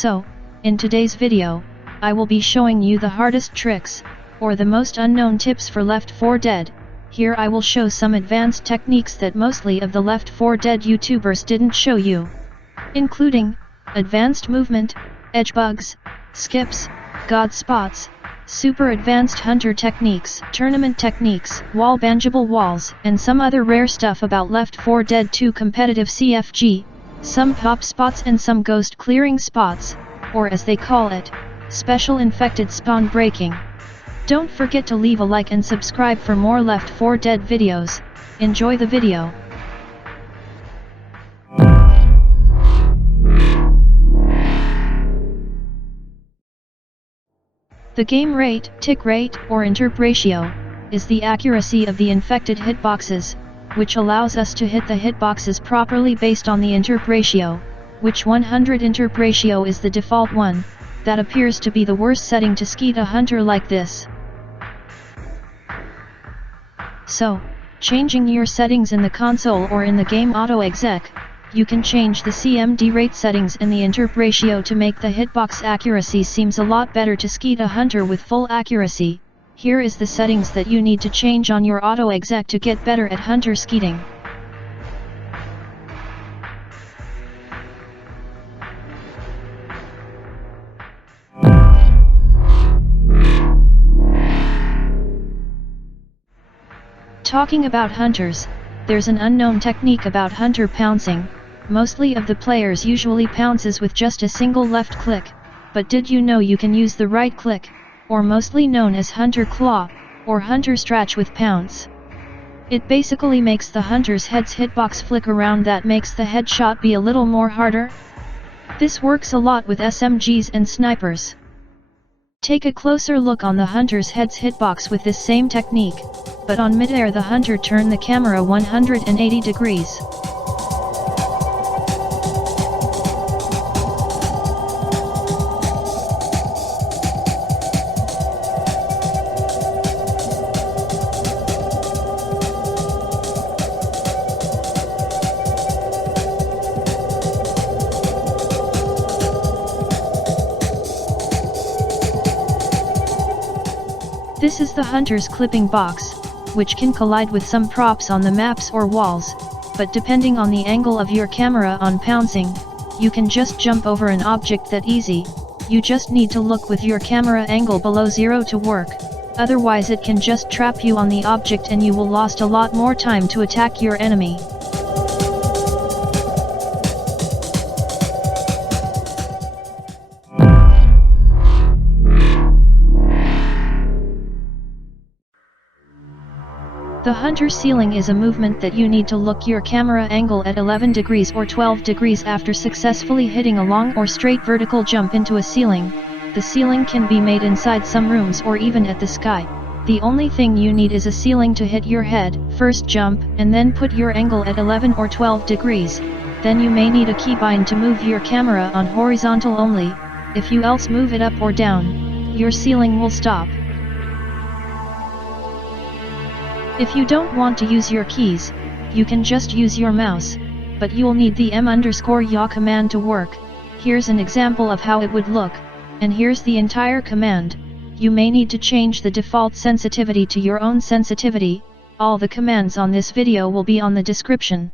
So, in today's video, I will be showing you the hardest tricks, or the most unknown tips for Left 4 Dead. Here I will show some advanced techniques that mostly of the Left 4 Dead YouTubers didn't show you, including advanced movement, edge bugs, skips, GodSpots, super advanced hunter techniques, tournament techniques, wall bangeable walls, and some other rare stuff about Left 4 Dead 2 competitive CFG, some pop spots and some ghost clearing spots, or as they call it, special infected spawn breaking. Don't forget to leave a like and subscribe for more Left 4 Dead videos. Enjoy the video. The game rate, tick rate, or interp ratio, is the accuracy of the infected hitboxes, which allows us to hit the hitboxes properly based on the interp ratio, which 100 interp ratio is the default one. That appears to be the worst setting to skeet a hunter like this. So, changing your settings in the console or in the game auto exec, you can change the CMD rate settings and the interp ratio to make the hitbox accuracy seems a lot better to skeet a hunter with full accuracy. Here is the settings that you need to change on your auto exec to get better at hunter skeeting. Talking about hunters, there's an unknown technique about hunter pouncing. Mostly of the players usually pounces with just a single left click, but did you know you can use the right click, or mostly known as hunter claw, or hunter stretch with pounce? It basically makes the hunter's head's hitbox flick around, that makes the headshot be a little more harder. This works a lot with SMGs and snipers. Take a closer look on the hunter's head's hitbox with this same technique, but on mid-air the hunter turn the camera 180 degrees. This is the hunter's clipping box, which can collide with some props on the maps or walls, but depending on the angle of your camera on pouncing, you can just jump over an object that easy. You just need to look with your camera angle below 0 to work, otherwise it can just trap you on the object and you will lost a lot more time to attack your enemy. The hunter ceiling is a movement that you need to look your camera angle at 11 degrees or 12 degrees after successfully hitting a long or straight vertical jump into a ceiling. The ceiling can be made inside some rooms or even at the sky. The only thing you need is a ceiling to hit your head. First jump, and then put your angle at 11 or 12 degrees. Then you may need a keybind to move your camera on horizontal only. If you else move it up or down, your ceiling will stop. If you don't want to use your keys, you can just use your mouse, but you'll need the m_yaw command to work. Here's an example of how it would look, and here's the entire command. You may need to change the default sensitivity to your own sensitivity. All the commands on this video will be on the description.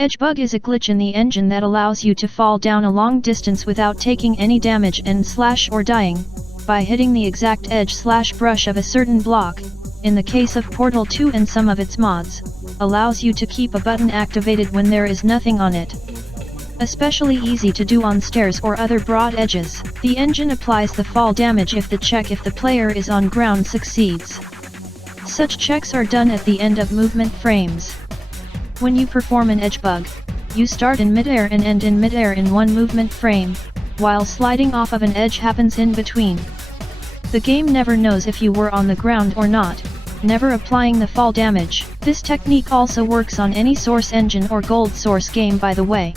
Edgebug is a glitch in the engine that allows you to fall down a long distance without taking any damage and slash or dying, by hitting the exact edge/brush of a certain block. In the case of Portal 2 and some of its mods, allows you to keep a button activated when there is nothing on it. Especially easy to do on stairs or other broad edges. The engine applies the fall damage if the check if the player is on ground succeeds. Such checks are done at the end of movement frames. When you perform an edge bug, you start in mid-air and end in mid-air in one movement frame, while sliding off of an edge happens in between. The game never knows if you were on the ground or not, never applying the fall damage. This technique also works on any Source engine or Gold Source game, by the way.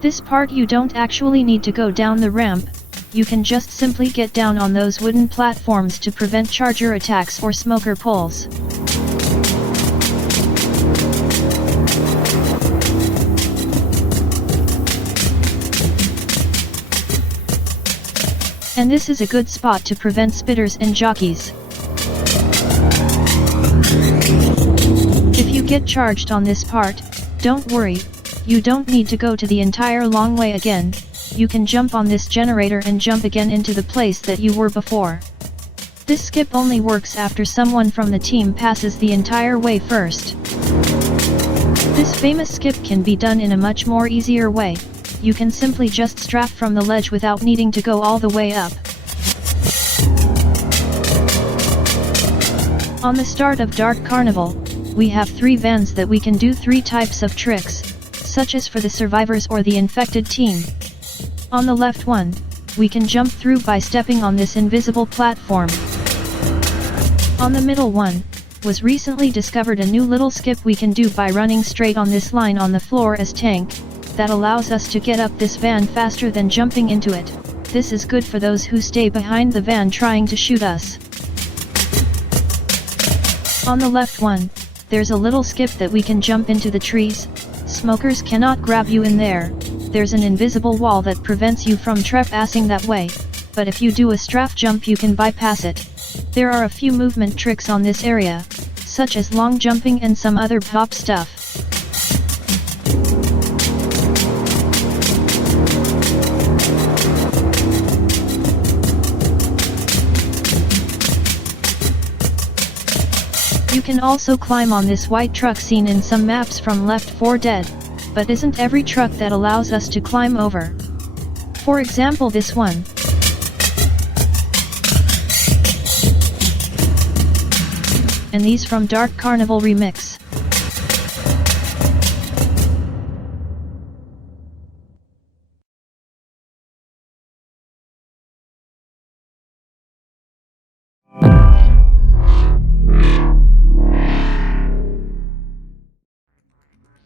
This part you don't actually need to go down the ramp, you can just simply get down on those wooden platforms to prevent charger attacks or smoker pulls. And this is a good spot to prevent spitters and jockeys. If you get charged on this part, don't worry, you don't need to go to the entire long way again, you can jump on this generator and jump again into the place that you were before. This skip only works after someone from the team passes the entire way first. This famous skip can be done in a much more easier way. You can simply just strap from the ledge without needing to go all the way up. On the start of Dark Carnival, we have 3 vans that we can do 3 types of tricks, such as for the survivors or the infected team. On the left one, we can jump through by stepping on this invisible platform. On the middle one, was recently discovered a new little skip we can do by running straight on this line on the floor as tank, that allows us to get up this van faster than jumping into it. This is good for those who stay behind the van trying to shoot us. On the left one, there's a little skip that we can jump into the trees. Smokers cannot grab you in there, there's an invisible wall that prevents you from trespassing that way, but if you do a strafe jump you can bypass it. There are a few movement tricks on this area, such as long jumping and some other pop stuff. You can also climb on this white truck seen in some maps from Left 4 Dead, but isn't every truck that allows us to climb over. For example this one. And these from Dark Carnival Remix.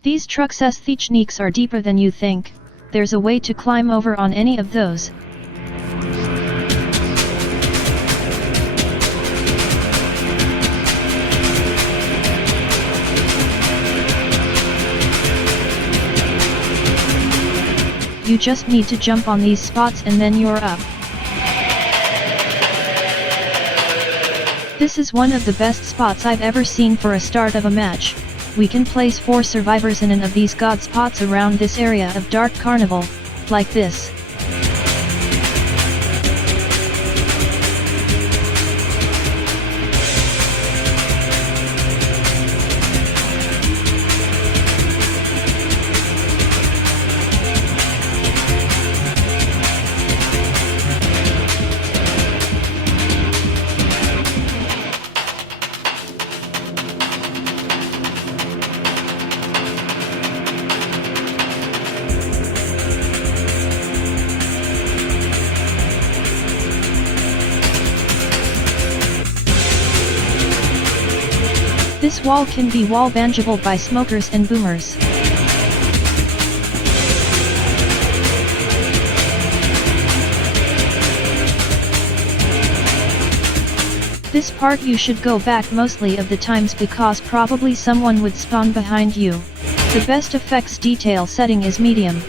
These trucks' techniques are deeper than you think, there's a way to climb over on any of those. You just need to jump on these spots and then you're up. This is one of the best spots I've ever seen for a start of a match. We can place 4 survivors in an of these GodSpots around this area of Dark Carnival, like this. This wall can be wall bangeable by smokers and boomers. This part you should go back mostly of the times because probably someone would spawn behind you. The best effects detail setting is medium.